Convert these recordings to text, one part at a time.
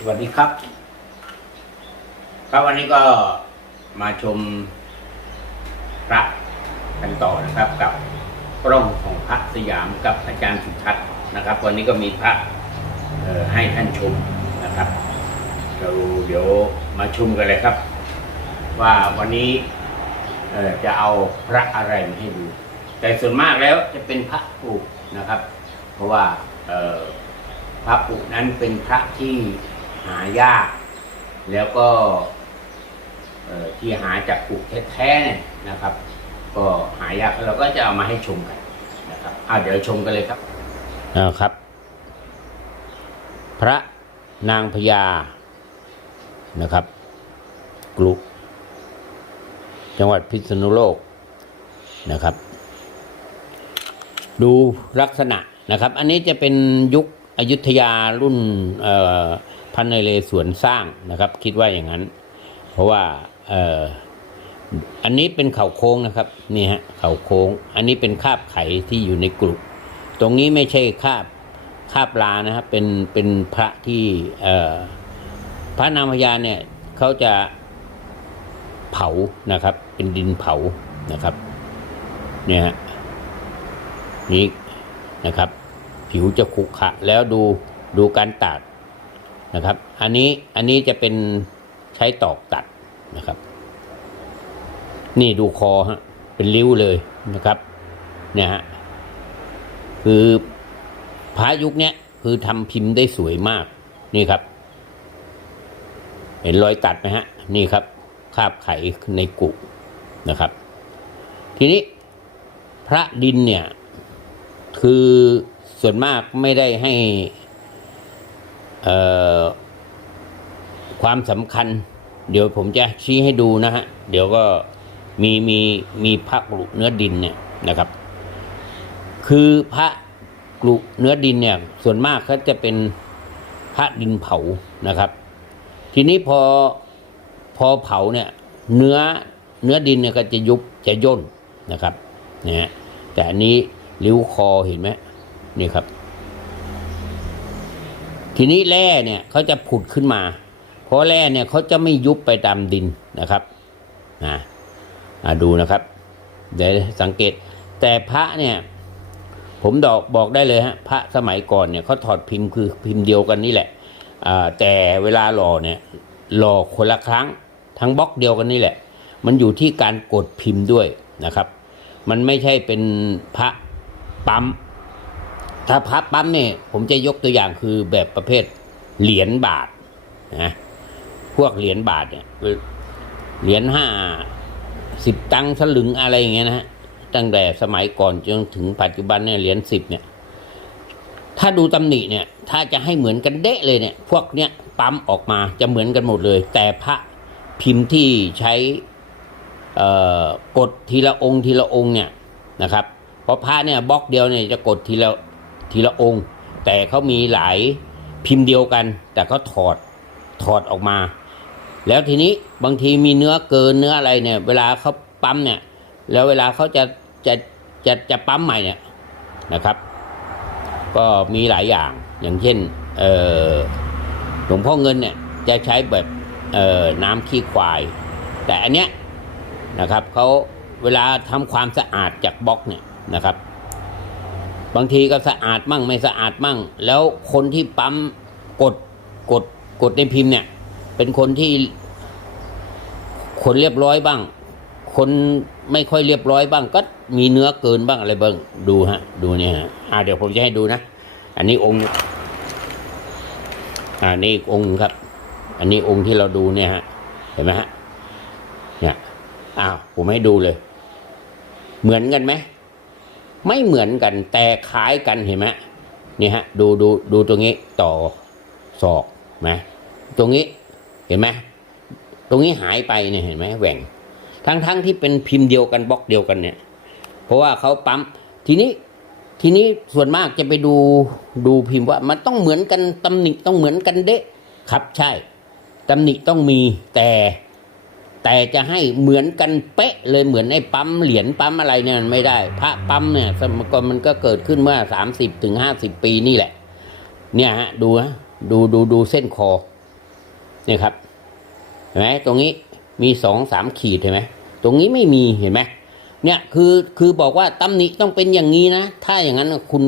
สวัสดีครับ ครับวันนี้ก็มาชมพระกันต่อนะครับ กับกล้องของพระสยามกับอาจารย์สุทัศน์นะครับ วันนี้ก็มีพระให้ท่านชมนะครับเราเดี๋ยวมาชมกันเลยครับ ว่าวันนี้จะเอาพระอะไรมาให้ดู แต่ส่วนมากแล้วจะเป็นพระปลูกนะครับ เพราะว่าพระปลูกนั้นเป็นพระที่ายาก แล้วก็ที่หาจากปลูกแท้ๆเนี่ยนะครับ ก็หายากเราก็จะเอามาให้ชมกันนะครับอ่าเดี๋ยวชมกันเลยครับอ่าครับ พระนางพญานะครับ กลุจังหวัดพิษณุโลกนะครับ ดูลักษณะนะครับ อันนี้จะเป็นยุคอยุธยารุ่น พันในเลสวนสร้างนะครับ คิดว่าอย่างนั้น เพราะว่าเอ่ออันนี้เป็นเข่าโค้งนะครับนี่ฮะเข่าโค้ง อันนี้เป็นคาบไขที่อยู่ในกลุ่มตรงนี้ไม่ใช่คาบคาบลานะครับเป็นเป็นพระที่เอ่อพระนางพญาเนี่ยเขาจะเผานะครับ เป็นดินเผานะครับ เนี่ยฮะนี้นะครับ ผิวจะขุขะแล้วดูดูการตัด นะครับ อันนี้อันนี้จะเป็นใช้ตอกตัดนะครับ นี่ดูคอฮะเป็นริ้วเลยนะครับ เนี่ยฮะคือพระยุคเนี้ยคือทำพิมพ์ได้สวยมากนี่ครับ เห็นรอยตัดไหมฮะ นี่ครับ คาบไขในกุนะครับ ทีนี้พระดินเนี่ย คือส่วนมากไม่ได้ให้ ความสำคัญ เดี๋ยวผมจะชี้ให้ดูนะฮะ เดี๋ยวก็มีมีมีพระกรุเนื้อดินเนี่ยนะครับ คือพระกรุเนื้อดินเนี่ย ส่วนมากเขาจะเป็นพระดินเผานะครับ ทีนี้พอพอเผาเนี่ย เนื้อเนื้อดินเนี่ยก็จะยุบจะย่นนะครับนะฮะแต่อันนี้ริ้วคอเห็นไหมนี่ครับ ทีนี้แร่เนี่ยเขาจะผุดขึ้นมา เพราะแร่เนี่ยเขาจะไม่ยุบไปตามดินนะครับนะดูนะครับ เดี๋ยวสังเกต แต่พระเนี่ย ผมดอกบอกได้เลยฮะพระสมัยก่อนเนี่ยเขาถอดพิมพ์คือพิมพ์เดียวกันนี่แหละแต่เวลาหล่อเนี่ยหล่อคนละครั้งทั้งบล็อกเดียวกันนี่แหละ มันอยู่ที่การกดพิมพ์ด้วยนะครับ มันไม่ใช่เป็นพระปั๊ม ถ้าพระปั๊มเนี่ยผมจะยกตัวอย่างคือแบบประเภทเหรียญบาทนะพวกเหรียญบาทเนี่ยเหรียญห้าสิบตังสลึงอะไรอย่างเงี้ยนะฮะตั้งแต่สมัยก่อนจนถึงปัจจุบันเนี่ยเหรียญสิบเนี่ย ถ้าดูตำหนิเนี่ย ถ้าจะให้เหมือนกันเดะเลยเนี่ย พวกเนี้ยปั๊มออกมาจะเหมือนกันหมดเลย แต่พระพิมพ์ที่ใช้กดทีละองค์ทีละองค์เนี่ยนะครับ เพราะพระเนี่ยบล็อกเดียวเนี่ยจะกดทีละ ทีละองค์ แต่เขามีหลายพิมพ์เดียวกัน แต่เขาถอดถอดออกมา แล้วทีนี้บางทีมีเนื้อเกินเนื้ออะไรเนี่ย เวลาเขาปั๊มเนี่ย แล้วเวลาเขาจะจะจะจะปั๊มใหม่เนี่ยนะครับ ก็มีหลายอย่างอย่างเช่นหลวงพ่อเงินเนี่ยจะใช้แบบน้ำขี้ควาย แต่อันเนี้ยนะครับเขาเวลาทำความสะอาดจากบล็อกเนี่ยนะครับ บางทีก็สะอาดมั่งไม่สะอาดมั่ง แล้วคนที่ปั๊มกดกดกดในพิมพ์เนี่ย เป็นคนที่คนเรียบร้อยบ้าง คนไม่ค่อยเรียบร้อยบ้าง ก็มีเนื้อเกินบ้างอะไรบ้างดูฮะ ดูเนี่ยฮะอ่าเดี๋ยวผมจะให้ดูนะ อันนี้องค์ อ่านี่อีกองค์ครับ อันนี้องค์ที่เราดูเนี่ยฮะ เห็นไหมฮะเนี่ยอ้าวผมให้ดูเลย เหมือนกันไหม ไม่เหมือนกันแต่คล้ายกันเห็นไหมนี่ฮะดูดูดูตรงนี้ต่อศอกไหมตรงนี้เห็นไหมตรงนี้หายไปเนี่ยเห็นไหมแหว่ง ทั้งๆทที่เป็นพิมพ์เดียวกันบล็อกเดียวกันเนี่ย เพราะว่าเขาปั๊มทีนี้ทีนี้ส่วนมากจะไปดูดูพิมพ์ว่า มันต้องเหมือนกันตำหนิต้องเหมือนกันเดะครับใช่ตำหนิต้องมีแต่ แต่จะให้เหมือนกันเป๊ะเลยเหมือนไอ้ปั๊มเหรียญปั๊มอะไรเนี่ยไม่ได้ พระปั๊มเนี่ยสมัยก่อนมันก็เกิดขึ้นเมื่อสามสิบถึงห้าสิบปีนี่แหละ เนี่ยฮะดูฮะดูดูดูเส้นคอเนี่ยครับเห็นไหมตรงนี้มีสองสามขีดเห็นไหมตรงนี้ไม่มีเห็นไหมเนี่ยคือคือบอกว่าตำหนิต้องเป็นอย่างนี้นะ ถ้าอย่างนั้นคุณ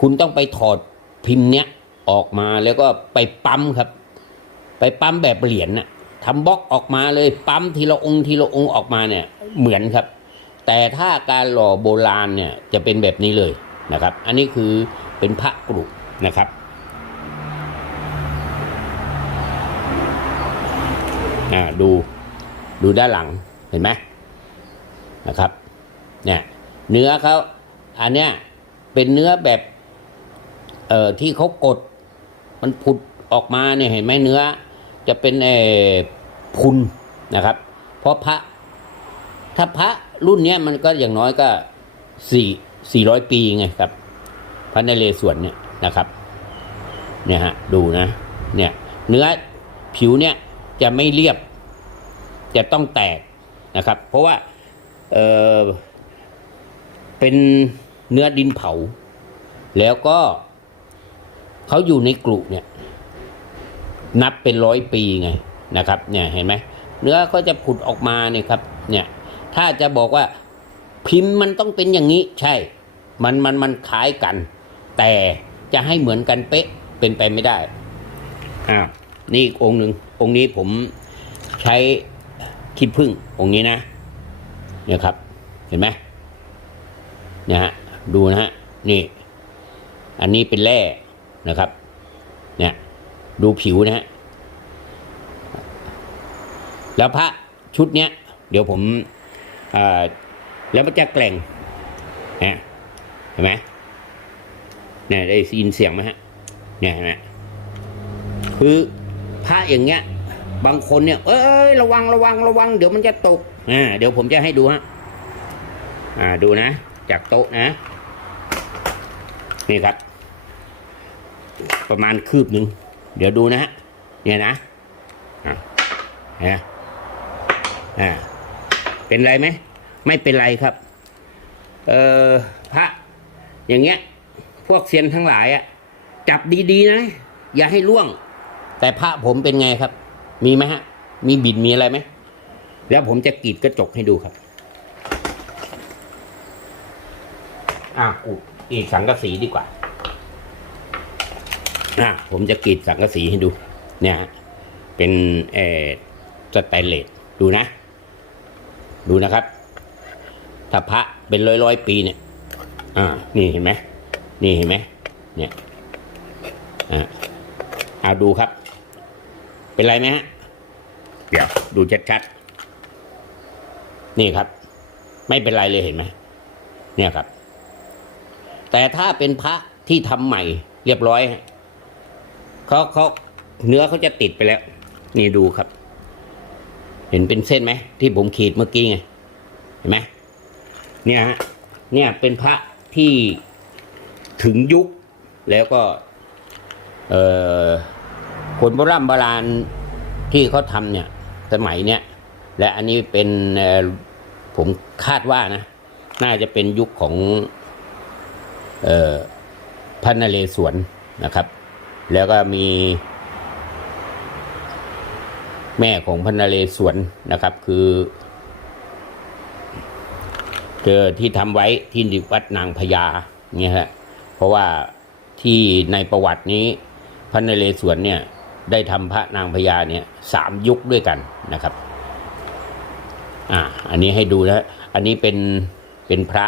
คุณต้องไปถอดพิมพ์เนี้ยออกมาแล้วก็ไปปั๊มครับ ไปปั๊มแบบเหรียญน่ะ ทำบล็อกออกมาเลยปั๊มทีละองค์ทีละองค์ออกมาเนี่ยเหมือนครับ แต่ถ้าการหล่อโบราณเนี่ยจะเป็นแบบนี้เลยนะครับ อันนี้คือเป็นพระกรุนะครับอ่าดูดูด้านหลังเห็นไหมนะครับเนี่ยเนื้อเขาอันเนี้ยเป็นเนื้อแบบเอ่อที่เขากด มันผุดออกมาเนี่ยเห็นไหมเนื้อ จะเป็นเอพุนนะครับ เพราะพระ ถ้าพระรุ่นเนี้ยมันก็อย่างน้อยก็สี่สี่ร้อยปีไงครับ พระนเรศวรเนี่ยนะครับ เนี่ยฮะดูนะเนี่ยเนื้อผิวเนี่ยจะไม่เรียบ จะต้องแตกนะครับ เพราะว่าเออเป็นเนื้อดินเผา แล้วก็เขาอยู่ในกรุเนี่ย นับเป็นร้อยปีไงนะครับเนี่ยเห็นไหมเนื้อก็จะผุดออกมาเนี่ยครับเนี่ยถ้าจะบอกว่าพิมพ์มันต้องเป็นอย่างนี้ใช่ มันมันมันคล้ายกัน แต่จะให้เหมือนกันเป๊ะเป็นไปไม่ได้อ่านี่อีกองค์หนึ่งองค์นี้ผมใช้ขี้ผึ้งองค์นี้นะเนี่ยครับ เห็นไหมเนี่ยฮะดูนะฮะนี่ อันนี้เป็นแร่นะครับ ดูผิวนะฮะแล้วพระชุดเนี้ย เดี๋ยวผมแล้วมันจะแกล่งเนี่ยเห็นไหมเนี่ยได้ยินเสียงไหมฮะ เนี่ยเห็นไหมคือพระอย่างเงี้ย บางคนเนี่ย เอ้ยระวังระวังระวัง เดี๋ยวมันจะตกอ่าเดี๋ยวผมจะให้ดูฮะอ่าดูนะ จากโต๊ะนะ นี่ครับ ประมาณคืบหนึ่ง เดี๋ยวดูนะฮะเนี่ยนะเนไหมอ่าเป็นไรไหมไม่เป็นไรครับ เอ่อพระ อย่างเงี้ย พวกเซียนทั้งหลายอะจับดีๆนะ อย่าให้ล่วง แต่พระผมเป็นไงครับ มีไหมฮะ มีบิดมีอะไรไหมแล้วผมจะกรีดกระจกให้ดูครับอะกูกรีดสังกะสีดีกว่า อะผมจะกรีดสังกะสีให้ดู เนี่ยฮะเป็นเออสแตนเลสดูนะ ดูนะครับถ้าพระเป็นร้อยร้อยปีเนี่ย อ่า นี่เห็นไหมนี่เห็นไหมเนี่ยอ่าเอาดูครับ เป็นไรไหมฮะเดี๋ยวดูชัดๆนี่ครับ ไม่เป็นไรเลยเห็นไหมเนี่ยครับ แต่ถ้าเป็นพระที่ทำใหม่เรียบร้อย เขาเขาเนื้อเขาจะติดไปแล้ว นี่ดูครับ เห็นเป็นเส้นไหมที่ผมขีดเมื่อกี้ไงเห็นไหมเนี่ยฮะเนี่ยเป็นพระที่ถึงยุคแล้วก็เอ่อคนโบราณโบราณที่เขาทำเนี่ย สมัยเนี้ยและอันนี้เป็นผมคาดว่านะ น่าจะเป็นยุคของเอ่อพระนเรศวรนะครับ แล้วก็มี แม่ของพระนเรศวรนะครับ คือเจอที่ทำไว้ที่วัดนางพญาเนี่ยฮะเพราะว่าที่ในประวัตินี้พระนเรศวรเนี่ยได้ทำพระนางพญาเนี่ยสามยุคด้วยกันนะครับอ่าอันนี้ให้ดูนะอันนี้เป็นเป็นพระ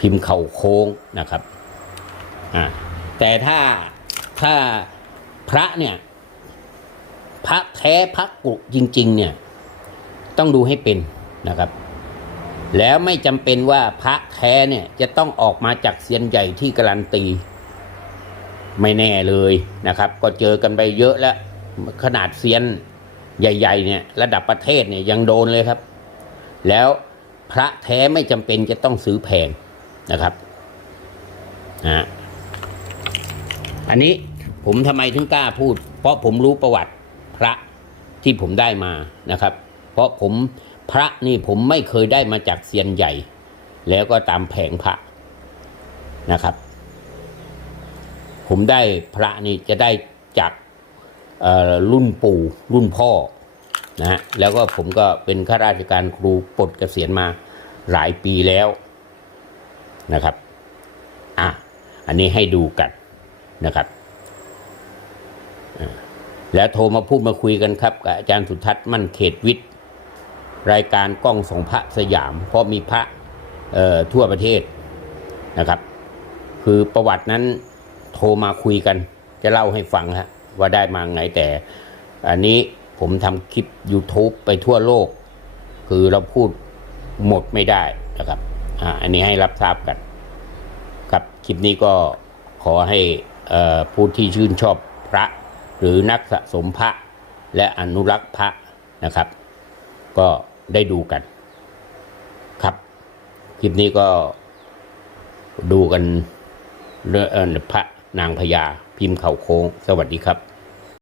พิมพ์เข่าโค้งนะครับ อ่า แต่ถ้าถ้าพระเนี่ย พระแท้พระกุจริง ๆ เนี่ย ต้องดูให้เป็นนะครับ แล้วไม่จำเป็นว่าพระแท้เนี่ยจะต้องออกมาจากเซียนใหญ่ที่การันตี ไม่แน่เลยนะครับ ก็เจอกันไปเยอะแล้ว ขนาดเซียนใหญ่ ๆ เนี่ย ระดับประเทศเนี่ยยังโดนเลยครับ แล้วพระแท้ไม่จำเป็นจะต้องซื้อแพงนะครับอ่า อันนี้ผมทำไมถึงกล้าพูด เพราะผมรู้ประวัติพระที่ผมได้มานะครับ เพราะผมพระนี่ผมไม่เคยได้มาจากเซียนใหญ่ แล้วก็ตามแผงพระนะครับ ผมได้พระนี่จะได้จากรุ่นปู่รุ่นพ่อนะฮะแล้วก็ผมก็เป็นข้าราชการครูปลดเกษียณมาหลายปีแล้วนะครับ อะ อันนี้ให้ดูกัน นะครับแล้วโทรมาพูดมาคุยกันครับกับอาจารย์สุทัศน์มั่นเขตวิทย์ รายการกล้องส่องพระสยาม เพราะมีพระทั่วประเทศนะครับ คือประวัตินั้นโทรมาคุยกัน จะเล่าให้ฟังฮะว่าได้มาไงแต่ อันนี้ผมทำคลิป YouTube ไปทั่วโลก คือเราพูดหมดไม่ได้นะครับอ่าอันนี้ให้รับทราบกัน ครับคลิปนี้ก็ขอให้ ผู้ที่ชื่นชอบพระ หรือนักสะสมพระ และอนุรักษ์พระนะครับ ก็ได้ดูกันครับ คลิปนี้ก็ดูกันเรื่องพระนางพญาพิมพ์เข่าโค้ง สวัสดีครับ